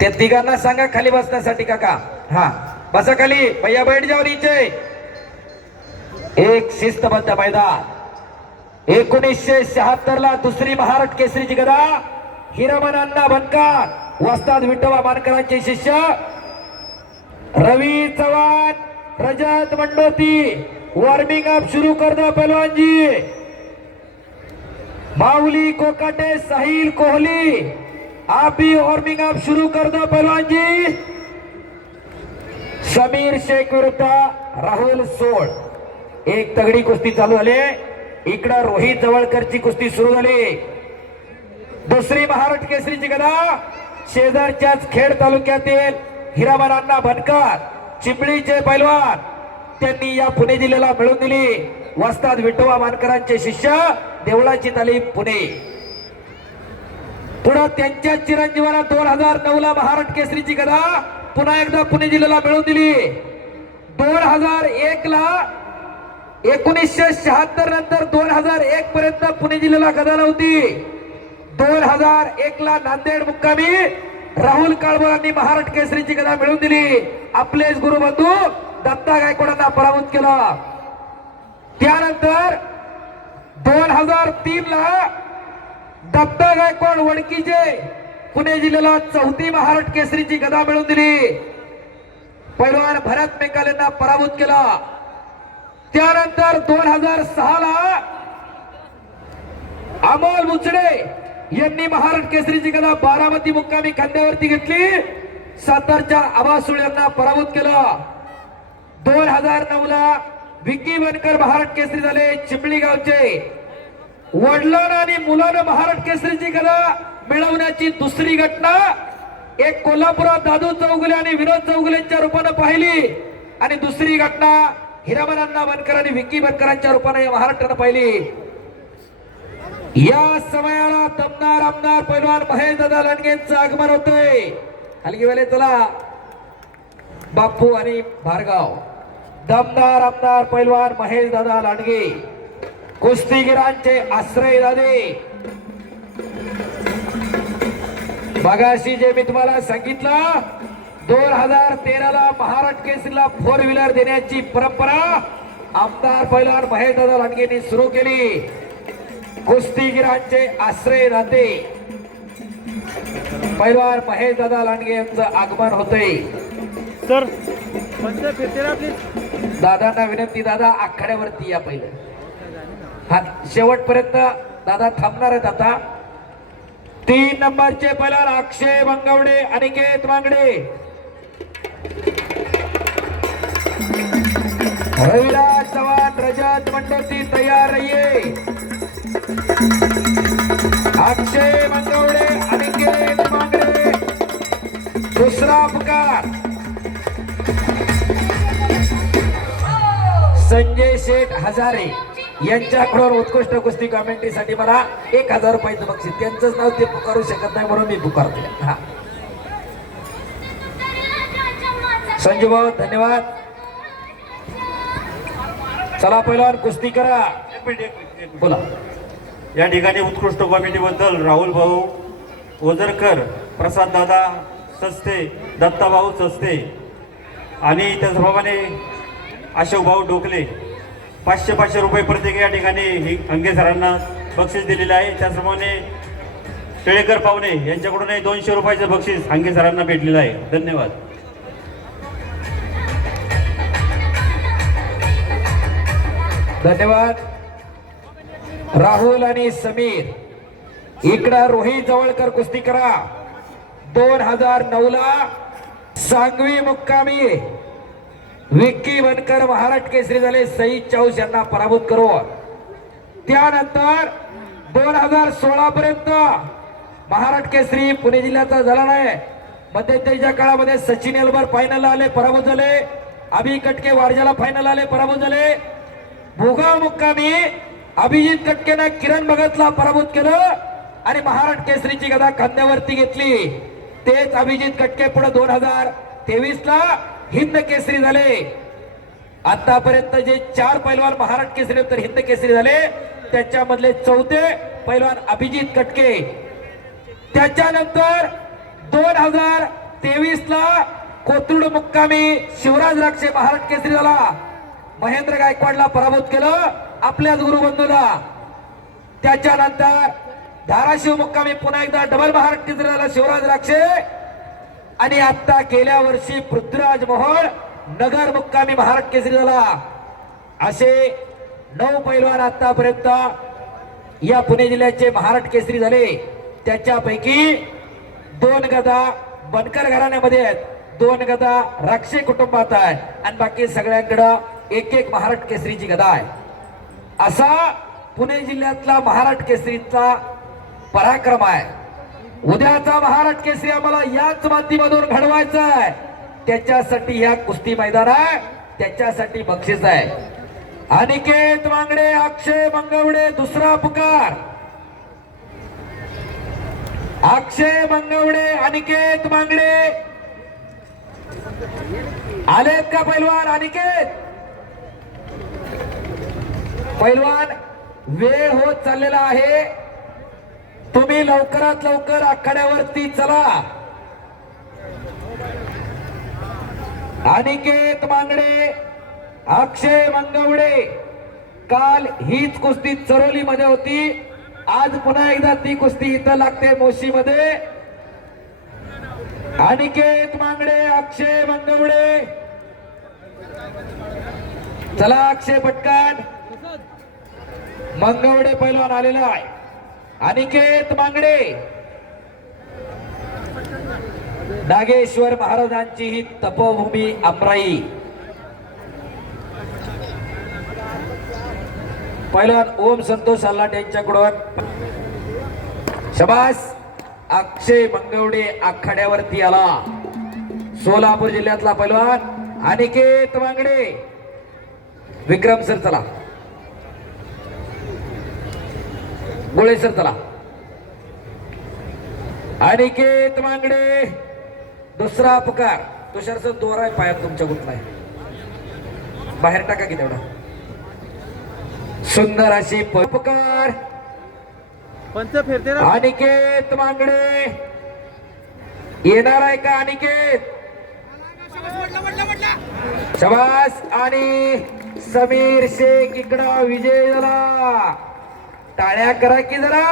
त्या तिघांना सांगा खाली बसण्यासाठी काका. हा बसा खाली. भैया बैठ जाओ नीचे. एक शिस्तबद्ध मैदान. 1976 ला दुसरी महाराष्ट्र केसरीची गदा हिरामन अण्णा बनकर वस्ताद विठोबा मानकरांचे शिष्य रवी चव्हाण रजत मंडोती वॉर्मिंग अप शुरू कर दो पहलवान जी. माऊली कोकाटे साहिल कोहली आप भी वॉर्मिंग अप शुरू कर दो पहलवान जी. समीर शेख विरुद्ध राहुल सोळ. एक तगडी कुस्ती चालू झाली. इकडं रोहित जवळकरची कुस्ती सुरू झाली. दुसरी महाराष्ट्र केसरीची गदा शेजारच्याच खेड तालुक्यातील हिरामन अण्णा बनकर चिंबळीचे पैलवान त्यांनी या पुणे जिल्ह्याला मिळवून दिली. वस्ताद विठोबा मानकरांचे शिष्य देवळाची तालीम पुणे. पुढे त्यांच्या चिरंजीवाला 2009 ला महाराष्ट्र केसरीची गदा पुन्हा एकदा पुणे जिल्ह्याला मिळवून दिली. 2001 ला 1976 नंतर 2001 पर्यंत पुणे जिल्ह्याला गदा नव्हती. 2001 ला नांदेड मुक्कामी राहुल काळभोरांनी महाराष्ट्र केसरीची गदा मिळवून दिली. आपलेच गुरुबंधू दत्ता गायकवाडांना पराभूत केलं. त्यानंतर 2003 ला दत्ता गायकवाड वडकीचे पुणे जिल्ह्याला चौथी महाराष्ट्र केसरीची गदा मिळवून दिली. पैलवान भरत मेकाल यांना पराभूत केला. त्यानंतर 2006 ला अमोल मुचडे यांनी महाराष्ट्र केसरीची गदा बारामती मुक्कामी खांद्यावरती घेतली. सातारच्या आबासुळ यांना पराभूत केलं. 2009 ला विकी बनकर महाराष्ट्र केसरी झाले चिंबळी गावचे. वडिलांना आणि मुलानं महाराष्ट्र केसरीची गदा मिळवण्याची दुसरी घटना एक कोल्हापुरात दादू चौगुले आणि विनोद चौगुलेंच्या रूपानं पाहिली आणि दुसरी घटना हिरामन अण्णा बनकर आणि विकी बनकरांच्या रूपाने महाराष्ट्रानं पाहिली. या समयाला दमदार आमदार पैलवान महेश दादा लांडगेंचं आगमन होतंय. हलगी वाले चला बापू आणि भारगाव. दमदार आमदार पैलवान महेश दादा लांडगे कुस्तीगिरांचे आश्रय दादे. मगाशी जे मी तुम्हाला सांगितलं 2013 ला महाराष्ट्र केसरीला 4 व्हीलर देण्याची परंपरा आमदार पैलवान महेश दादा लांडगेंनी सुरू केली. कुस्तीगिरांचे आश्रय दाते पैलवान महेश दादा लांडगे यांचं आगमन होतंय. सर दादांना विनंती, दादा आखाड्यावरती या पहिलं. हा शेवटपर्यंत दादा थांबणार आहेत. आता 3 नंबरचे पैलवान अक्षय बंगवडे अनिकेत मांगडे. रविराज चव्हाण रजत मंडोती तयार रहिए. अक्षय बंगवडे अनिकेत मांगडे दुसरा पुकार. संजय शेठ हजारे यांच्याकडून उत्कृष्ट कुस्ती कमेंट्रीसाठी मला 1000 रुपयाचं बक्षीस. त्यांचंच नाव ते पुकारू शकत नाही म्हणून मी पुकारतो. हा संजय भाऊ धन्यवाद. चला पहिलवान कुस्ती करा. बोला. या ठिकाणी उत्कृष्ट कॉमेडी बद्दल राहुल भाऊ ओझरकर, प्रसाद दादा सस्ते, दत्ता भाऊ सस्ते आणि त्याचप्रमाणे अशोक भाऊ डोकले 500-500 रुपये प्रत्येक या ठिकाणी अंगे सरांना बक्षीस दिलेले आहे. त्याचप्रमाणे टिळेकर पाहुणे यांच्याकडूनही 200 रुपयाचं बक्षीस अंगे सरांना भेटलेलं आहे. धन्यवाद. धन्यवाद. राहुल आणि समीर इकडं रोहित जवळकर कुस्ती करा. 2009 ला सांगवी मुक्कामी विक्की बनकर महाराष्ट्र केसरी झाले. सईद चौस यांना पराभूत करून त्यानंतर 2016 पर्यंत महाराष्ट्र केसरी पुणे जिल्ह्याचा झाला नाही. मध्यंतरीच्या काळामध्ये सचिन एल्बर फायनल आले पराभूत झाले. अभि कटके वारजाला फायनल आले पराभूत झाले. भोगाव मुक्कामी अभिजित कटकेनं किरण भगतला पराभूत केलं आणि महाराष्ट्र केसरीची गदा खांद्यावरती घेतली. तेच अभिजित कटके पुढे 2023 ला हिंद केसरी झाले. आतापर्यंत जे 4 पैलवान महाराष्ट्र केसरी तर हिंद केसरी झाले त्याच्यामधले 4थे पैलवान अभिजित कटके. त्याच्यानंतर 23 ला कोथरूड मुक्कामी शिवराज राक्षे महाराष्ट्र केसरी झाला. महेंद्र गायकवाडला पराभूत केलं आपल्याच गुरुबंधूला. त्याच्यानंतर धाराशिव मुक्कामी पुन्हा एकदा डबल महाराष्ट्र केसरी झाला शिवराज राक्षे. आणि आता गेल्या वर्षी पृथ्वीराज मोहोळ नगर मुक्कामी महाराष्ट्र केसरी झाला. असे 9 पैलवान आतापर्यंत या पुणे जिल्ह्याचे महाराष्ट्र केसरी झाले. त्याच्यापैकी 2 गदा बनकर घराण्यामध्ये आहेत, 2 गदा राक्षे कुटुंबात आहे आणि बाकी सगळ्यांकडं एक एक महाराष्ट्र केसरीची गदा आहे. असा पुणे जिल्ह्यातला महाराष्ट्र केसरीचा पराक्रम आहे. उद्याचा महाराष्ट्र केसरी आम्हाला याच मातीमधून घडवायचा आहे. त्याच्यासाठी ह्या कुस्ती मैदान आहे, त्याच्यासाठी बक्षीस आहे. अनिकेत मांगडे, अक्षय मंगवडे दुसरा पुकार. अक्षय मंगवडे, अनिकेत मांगडे आलेत का पैलवान? अनिकेत पैलवान, वेळ होत चाललेला आहे. तुम्ही लवकरात लवकर आखाड्यावरती चला. अनिकेत मांगडे, अक्षय मंगवडे, काल हीच कुस्ती चरोली मध्ये होती. आज पुन्हा एकदा ती कुस्ती इथं लागते मोशी मध्ये. अनिकेत मांगडे, अक्षय मंगवडे, चला अक्षय पटकन. मंगवडे पैलवान आलेला आहे. अनिकेत मांगडे, नागेश्वर महाराजांची ही तपोभूमी अमराई. पैलवान ओम संतोष आल्हाट यांच्याकडून शबास. अक्षय मंगवडे आखाड्यावरती आला. सोलापूर जिल्ह्यातला पैलवान अनिकेत मांगडे. विक्रम सर चला, गोळे सर चला. अनिकेत मांगडे दुसरा पुकार. तुषार सर दोरा आहे पायात तुमच्या गुतलाय, बाहेर टाका की तेवढा. सुंदर अशी पुकार. पंच फिरते ना. अनिकेत मांगडे येणार आहे का? अनिकेत शबास. आणि समीर शेख इकडा विजय झाला. टाळ्या करा की जरा.